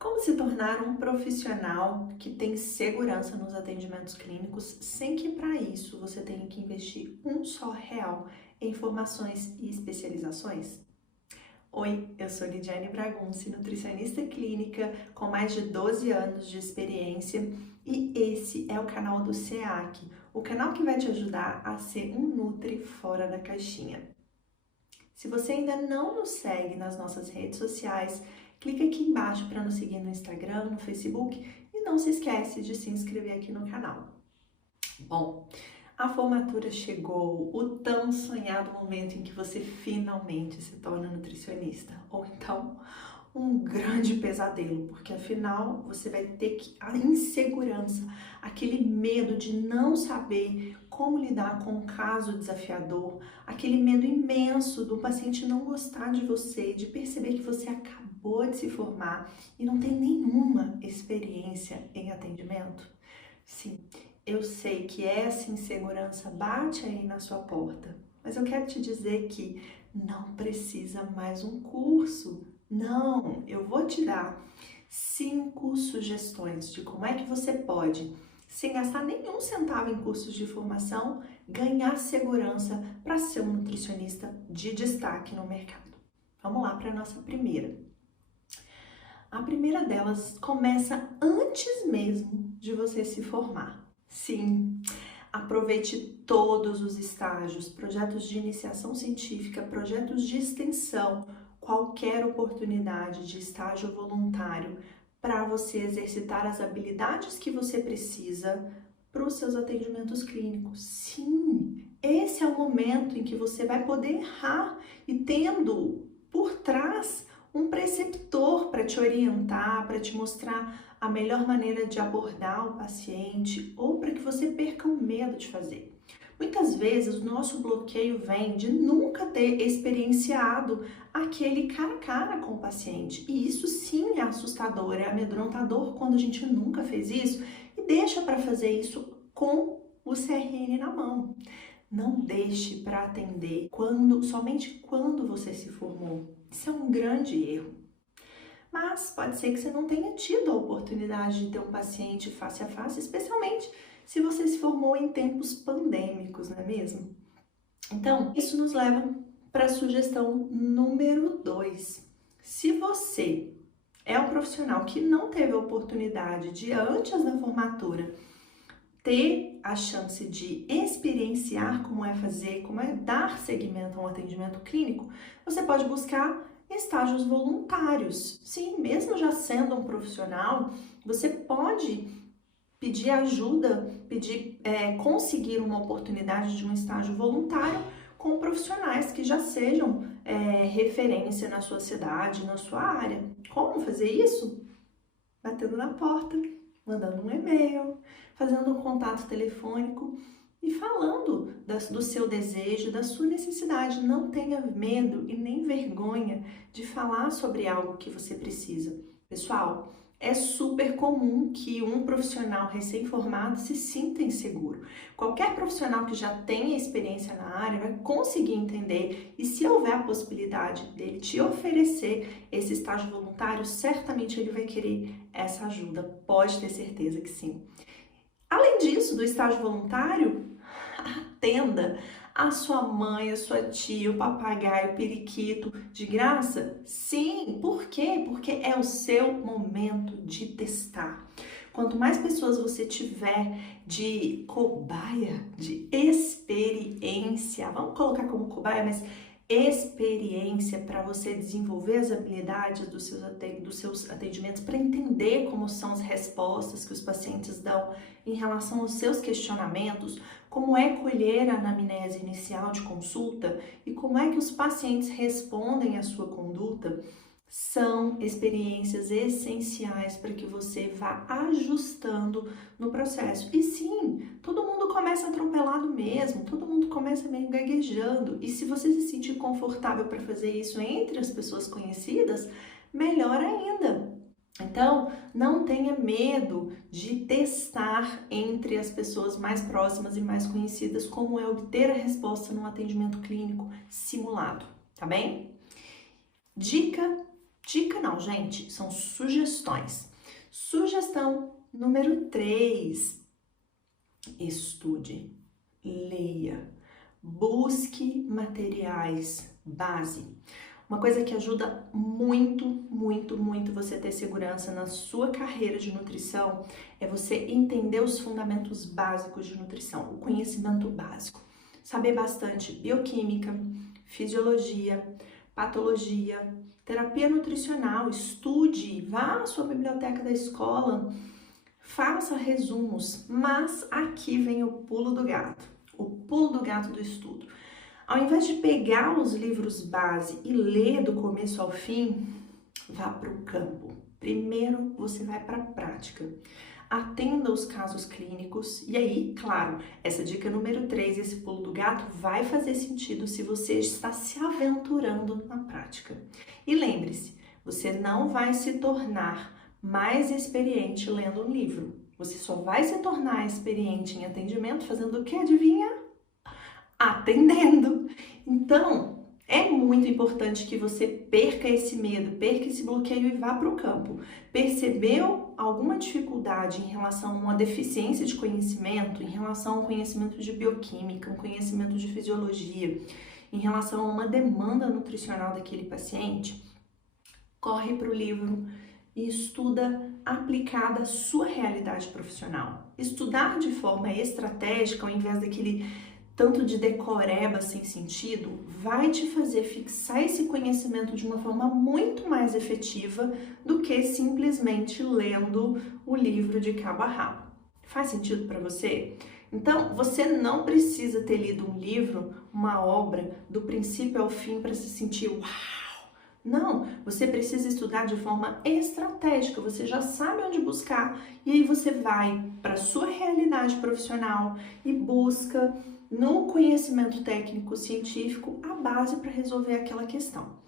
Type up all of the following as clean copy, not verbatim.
Como se tornar um profissional que tem segurança nos atendimentos clínicos sem que para isso você tenha que investir um só real em formações e especializações? Oi, eu sou Lidiane Bragunci, nutricionista clínica com mais de 12 anos de experiência e esse é o canal do SEAC, o canal que vai te ajudar a ser um Nutri fora da caixinha. Se você ainda não nos segue nas nossas redes sociais, clica aqui embaixo para nos seguir no Instagram, no Facebook e não se esquece de se inscrever aqui no canal. Bom, a formatura chegou, o tão sonhado momento em que você finalmente se torna nutricionista, ou então um grande pesadelo, porque afinal você vai ter a insegurança, aquele medo de não saber como lidar com um caso desafiador, aquele medo imenso do paciente não gostar de você, de perceber que você acabou de se formar e não tem nenhuma experiência em atendimento. Sim, eu sei que essa insegurança bate aí na sua porta, mas eu quero te dizer que não precisa mais um curso. Não, eu vou te dar 5 sugestões de como é que você pode, sem gastar nenhum centavo em cursos de formação, ganhar segurança para ser um nutricionista de destaque no mercado. Vamos lá para a nossa primeira. A primeira delas começa antes mesmo de você se formar. Sim, aproveite todos os estágios, projetos de iniciação científica, projetos de extensão, qualquer oportunidade de estágio voluntário para você exercitar as habilidades que você precisa para os seus atendimentos clínicos. Sim, esse é o momento em que você vai poder errar e tendo por trás um preceptor para te orientar, para te mostrar a melhor maneira de abordar o paciente ou para que você perca o medo de fazer. Muitas vezes o nosso bloqueio vem de nunca ter experienciado aquele cara a cara com o paciente. E isso sim é assustador, é amedrontador quando a gente nunca fez isso e deixa para fazer isso com o CRN na mão. Não deixe para atender somente quando você se formou. Isso é um grande erro. Mas pode ser que você não tenha tido a oportunidade de ter um paciente face a face, especialmente se você se formou em tempos pandêmicos, não é mesmo? Então, isso nos leva para a sugestão número 2. Se você é um profissional que não teve a oportunidade de, antes da formatura, ter a chance de experienciar como é fazer, como é dar seguimento a um atendimento clínico, você pode buscar estágios voluntários. Sim, mesmo já sendo um profissional, você pode pedir ajuda, conseguir uma oportunidade de um estágio voluntário com profissionais que já sejam referência na sua cidade, na sua área. Como fazer isso? Batendo na porta, mandando um e-mail, fazendo um contato telefônico e falando do seu desejo, da sua necessidade. Não tenha medo e nem vergonha de falar sobre algo que você precisa. Pessoal, é super comum que um profissional recém-formado se sinta inseguro. Qualquer profissional que já tenha experiência na área vai conseguir entender e se houver a possibilidade dele te oferecer esse estágio voluntário, certamente ele vai querer essa ajuda, pode ter certeza que sim. Além disso, do estágio voluntário, atenda a sua mãe, a sua tia, o papagaio, o periquito de graça? Sim, por quê? Porque é o seu momento de testar. Quanto mais pessoas você tiver de cobaia, de experiência, vamos colocar como cobaia, mas experiência para você desenvolver as habilidades dos seus atendimentos, para entender como são as respostas que os pacientes dão em relação aos seus questionamentos, como é colher a anamnese inicial de consulta e como é que os pacientes respondem à sua conduta, são experiências essenciais para que você vá ajustando no processo. E sim, todo mundo começa atropelado mesmo, todo mundo começa meio gaguejando. E se você se sentir confortável para fazer isso entre as pessoas conhecidas, melhor ainda. Então, não tenha medo de testar entre as pessoas mais próximas e mais conhecidas como é obter a resposta num atendimento clínico simulado, tá bem? Dica Dica não, gente, são sugestões. Sugestão número 3. Estude, leia, busque materiais base. Uma coisa que ajuda muito, muito, muito você ter segurança na sua carreira de nutrição é você entender os fundamentos básicos de nutrição, o conhecimento básico. Saber bastante bioquímica, fisiologia, patologia, terapia nutricional, estude, vá à sua biblioteca da escola, faça resumos, mas aqui vem o pulo do gato, o pulo do gato do estudo. Ao invés de pegar os livros base e ler do começo ao fim, vá para o campo. Primeiro você vai para a prática. Atenda os casos clínicos e aí, claro, essa dica número 3, esse pulo do gato, vai fazer sentido se você está se aventurando na prática. E lembre-se, você não vai se tornar mais experiente lendo um livro. Você só vai se tornar experiente em atendimento fazendo o que, adivinha? Atendendo. Então, é muito importante que você perca esse medo, perca esse bloqueio e vá para o campo. Percebeu alguma dificuldade em relação a uma deficiência de conhecimento, em relação ao conhecimento de bioquímica, um conhecimento de fisiologia, em relação a uma demanda nutricional daquele paciente? Corre para o livro e estuda aplicada à sua realidade profissional. Estudar de forma estratégica, ao invés daquele tanto de decoreba sem sentido, vai te fazer fixar esse conhecimento de uma forma muito mais efetiva do que simplesmente lendo o livro de cabo a rabo. Faz sentido para você? Então, você não precisa ter lido um livro, uma obra, do princípio ao fim para se sentir uau! Não, você precisa estudar de forma estratégica, você já sabe onde buscar e aí você vai para a sua realidade profissional e busca no conhecimento técnico científico a base para resolver aquela questão.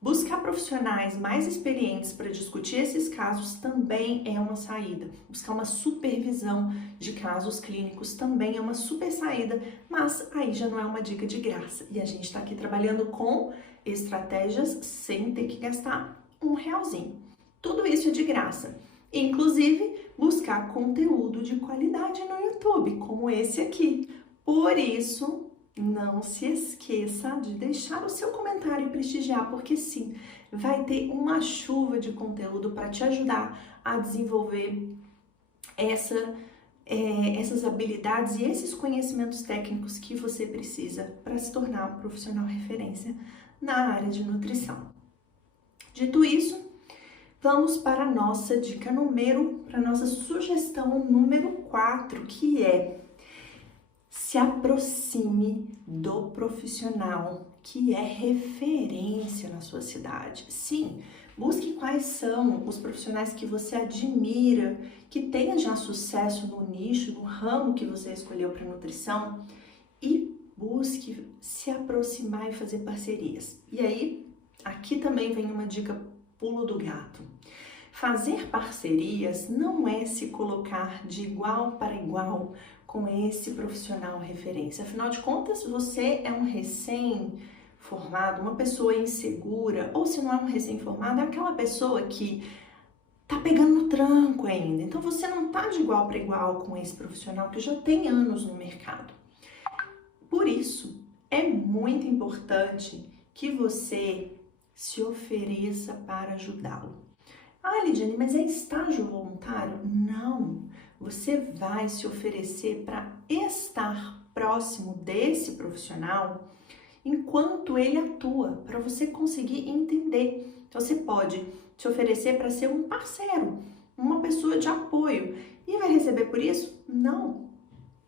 Buscar profissionais mais experientes para discutir esses casos também é uma saída. Buscar uma supervisão de casos clínicos também é uma super saída, mas aí já não é uma dica de graça. E a gente está aqui trabalhando com estratégias sem ter que gastar R$1. Tudo isso é de graça. Inclusive, buscar conteúdo de qualidade no YouTube, como esse aqui. Por isso, não se esqueça de deixar o seu comentário e prestigiar, porque sim, vai ter uma chuva de conteúdo para te ajudar a desenvolver essas habilidades e esses conhecimentos técnicos que você precisa para se tornar um profissional referência na área de nutrição. Dito isso, vamos para a nossa dica para a nossa sugestão número 4, que é: se aproxime do profissional que é referência na sua cidade. Sim, busque quais são os profissionais que você admira, que tenham já sucesso no nicho, no ramo que você escolheu para nutrição e busque se aproximar e fazer parcerias. E aí, aqui também vem uma dica pulo do gato. Fazer parcerias não é se colocar de igual para igual com esse profissional referência. Afinal de contas, você é um recém-formado, uma pessoa insegura, ou se não é um recém-formado, é aquela pessoa que tá pegando no tranco ainda. Então, você não tá de igual para igual com esse profissional que já tem anos no mercado. Por isso, é muito importante que você se ofereça para ajudá-lo. Ah, Lidiane, mas é estágio voluntário? Não, você vai se oferecer para estar próximo desse profissional enquanto ele atua, para você conseguir entender. Então, você pode se oferecer para ser um parceiro, uma pessoa de apoio. E vai receber por isso? Não,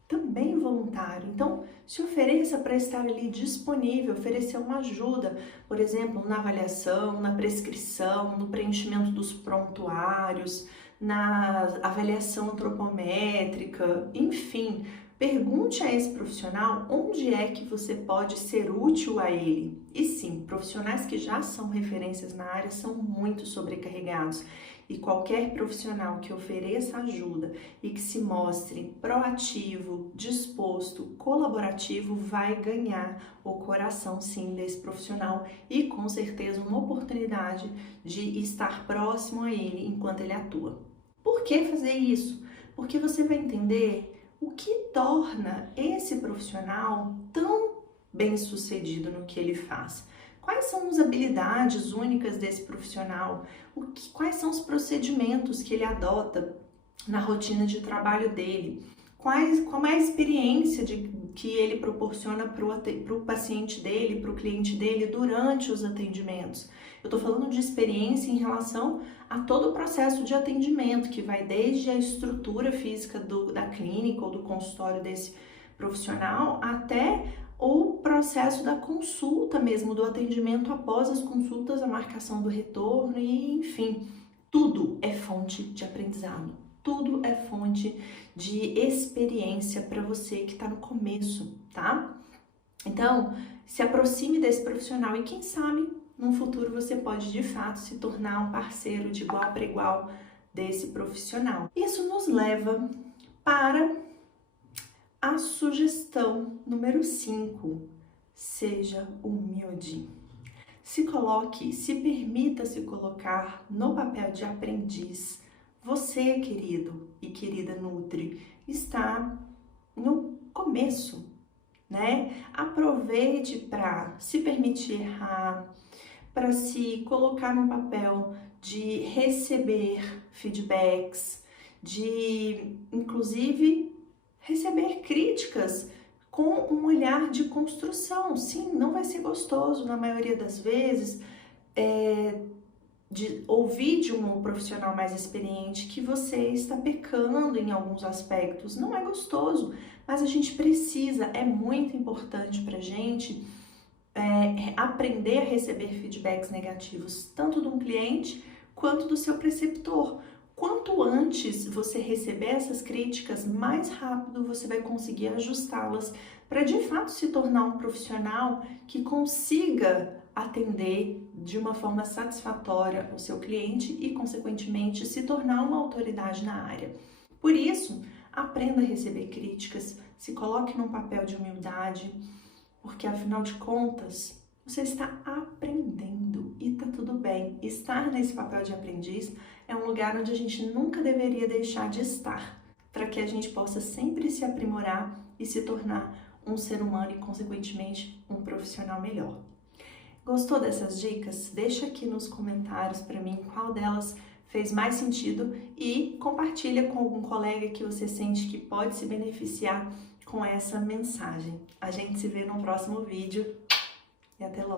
também voluntário. Então, se ofereça para estar ali disponível, oferecer uma ajuda, por exemplo, na avaliação, na prescrição, no preenchimento dos prontuários, na avaliação antropométrica, enfim, Pergunte a esse profissional onde é que você pode ser útil a ele. E sim, profissionais que já são referências na área são muito sobrecarregados. E qualquer profissional que ofereça ajuda e que se mostre proativo, disposto, colaborativo, vai ganhar o coração sim desse profissional e com certeza uma oportunidade de estar próximo a ele enquanto ele atua. Por que fazer isso? Porque você vai entender o que torna esse profissional tão bem-sucedido no que ele faz. Quais são as habilidades únicas desse profissional? Quais são os procedimentos que ele adota na rotina de trabalho dele? Qual é a experiência que ele proporciona para o paciente dele, para o cliente dele durante os atendimentos? Eu estou falando de experiência em relação a todo o processo de atendimento, que vai desde a estrutura física da clínica ou do consultório desse profissional até o processo da consulta mesmo, do atendimento após as consultas, a marcação do retorno e, enfim, tudo é fonte de aprendizado, tudo é fonte de experiência para você que está no começo, tá? Então, se aproxime desse profissional e quem sabe, no futuro você pode de fato se tornar um parceiro de igual para igual desse profissional. Isso nos leva para a sugestão número 5, seja humilde. Se coloque, se permita se colocar no papel de aprendiz. Você, querido e querida Nutri, está no começo, né? Aproveite para se permitir errar, para se colocar no papel de receber feedbacks, de, inclusive, receber críticas com um olhar de construção. Sim, não vai ser gostoso na maioria das vezes de ouvir de um profissional mais experiente que você está pecando em alguns aspectos. Não é gostoso, mas a gente precisa, é muito importante para a gente aprender a receber feedbacks negativos, tanto de um cliente quanto do seu preceptor. Quanto antes você receber essas críticas, mais rápido você vai conseguir ajustá-las para de fato se tornar um profissional que consiga atender de uma forma satisfatória o seu cliente e, consequentemente, se tornar uma autoridade na área. Por isso, aprenda a receber críticas, se coloque num papel de humildade, porque afinal de contas, você está aprendendo e tá tudo bem. Estar nesse papel de aprendiz é um lugar onde a gente nunca deveria deixar de estar, para que a gente possa sempre se aprimorar e se tornar um ser humano e, consequentemente, um profissional melhor. Gostou dessas dicas? Deixa aqui nos comentários para mim qual delas fez mais sentido e compartilha com algum colega que você sente que pode se beneficiar com essa mensagem. A gente se vê no próximo vídeo e até logo!